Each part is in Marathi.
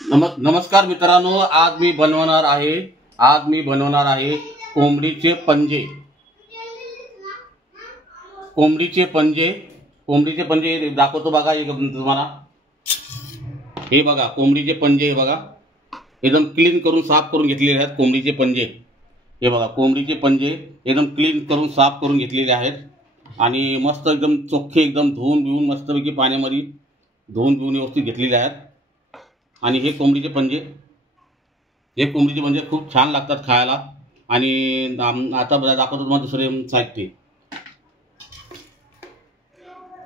नमस्कार मित्रांनो, आज मी बनवणार आहे कोंबडीचे पंजे. कोंबडीचे पंजे दाखवतो बघा. एक तुम्हाला हे बघा, कोंबडीचे पंजे हे बघा, एकदम क्लीन करून साफ करून घेतलेले आहेत कोंबडीचे पंजे. हे बघा, कोंबडीचे पंजे एकदम क्लीन करून साफ करून घेतलेले आहेत आणि मस्त एकदम चोख्खे, एकदम धुवून बिवून मस्तपैकी पाण्यामध्ये धुवून बिवून व्यवस्थित घेतलेले आहेत. आणि हे कोंबडीचे पंजे खूप छान लागतात खायला. आणि आता दाखवतो तुम्हाला दुसरे साहित्य.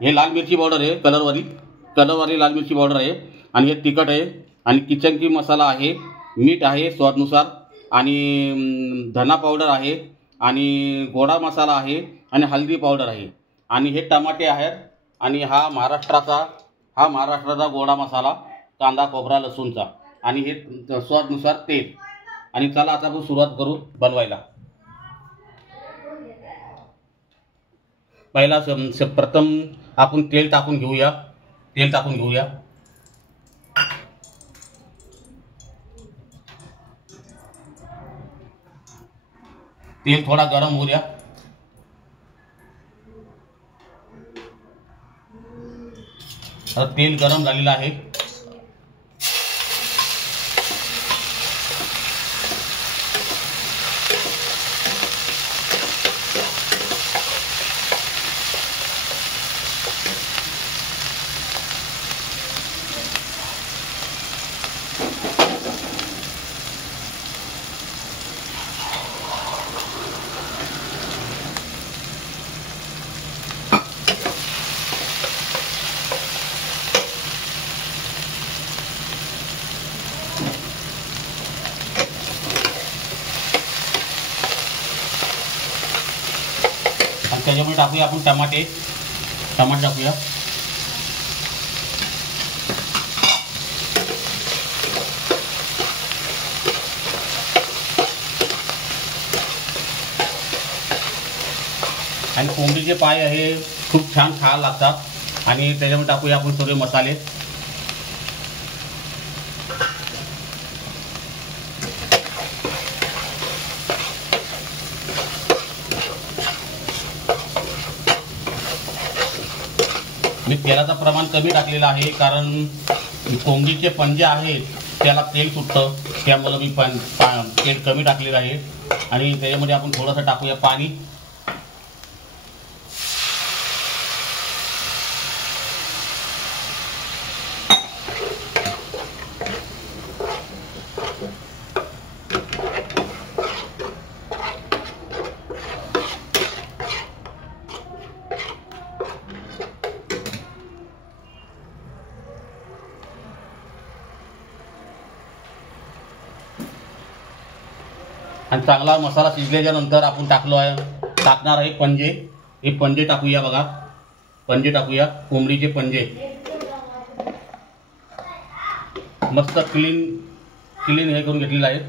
हे लाल मिरची पावडर आहे, कलरवाली लाल मिरची पावडर आहे. आणि हे तिखट आहे आणि किचन किंग मसाला आहे, मीठ आहे स्वादानुसार, आणि धना पावडर आहे, आणि गोडा मसाला आहे, आणि हळदी पावडर आहे, आणि हे टमाटे आहेत, आणि हा महाराष्ट्राचा गोडा मसाला, कांदा खोबरा लसूणचा, आणि हे स्वादानुसार तेल. आणि चला आता आपण सुरुवात करू बनवायला. पहिला प्रथम आपण तेल टाकून घेऊया. तेल थोडा गरम होऊ द्या. आता तेल गरम झालेलं आहे. त्याच्यामुळे टाकूया आपण टमाटे टाकूया. आणि कोंबडीचे पाय हे खूप छान खायला लागतात. आणि त्याच्यामुळे टाकूया आपण सगळे मसाले. मी तेलाचं प्रमाण कमी टाकलेलं आहे, कारण कोंबडीचे पंजे आहेत त्याला तेल सुटतं, त्यामुळे मी तेल कमी टाकलेलं आहे. आणि त्याच्यामध्ये आपण थोडंसं टाकूया पाणी. आणि चांगला मसाला शिजल्याच्या नंतर आपण टाकणार आहे पंजे. हे पंजे टाकूया बघा, कोंबडीचे पंजे मस्त क्लीन हे करून घेतलेले आहेत.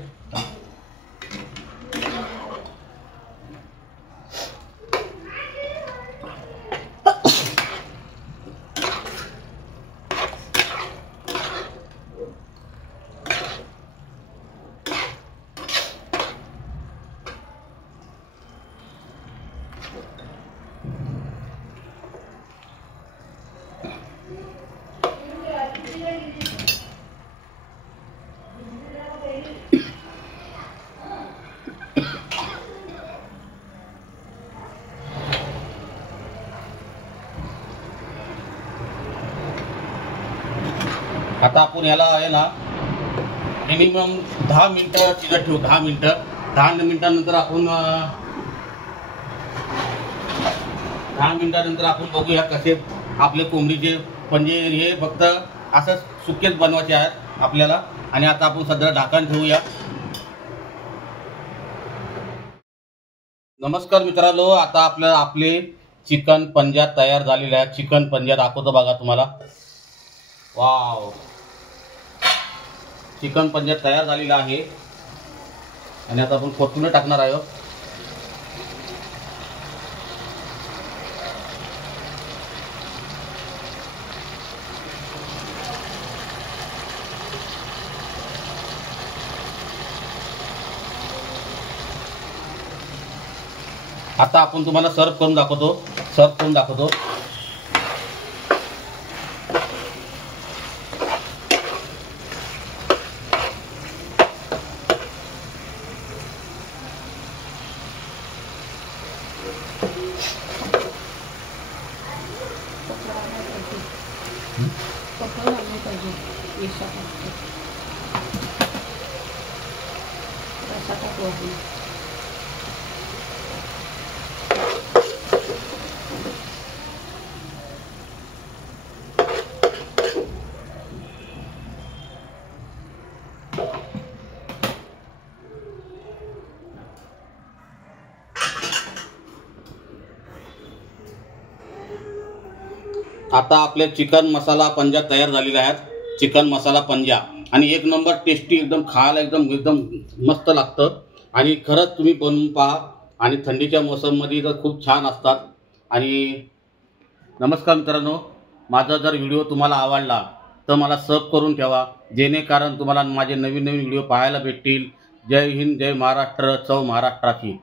आता आपण याला आहे ना मिनिमम 10 मिनिटं शिजत ठेवू. 10 मिनिटानंतर आपण बघूया कसे आपले कोंबडीचे पंजे. हे फक्त असं सुकेच बनवायचे आहेत आपल्याला. आणि आता आपण सध्या ढाकण ठेवूया. नमस्कार मित्रांनो, आता आपले चिकन पंजा तयार झालेले आहेत. चिकन पंजा दाखवतो बघा तुम्हाला. वाव, चिकन पंजा तयार झालेला आहे. आणि आता आपण कोथिंबीर टाकणार आहोत. आता आपण तुम्हाला सर्व करून दाखवतो. आता आपले चिकन मसाला पंजा तयार झालेले आहेत. चिकन मसाला पंजा आणि एक नंबर टेस्टी, एकदम खायला एकदम मस्त लागतं. आणि खरंच तुम्ही बनवून पहा. आणि थंडीच्या मोसममध्ये तर खूप छान असतात. आणि नमस्कार मित्रांनो, माझा जर व्हिडिओ तुम्हाला आवडला तर मला सब करून ठेवा, जेणेकरून तुम्हाला माझे नवीन व्हिडिओ पाहायला भेटतील. जय हिंद, जय महाराष्ट्र, चव महाराष्ट्राची.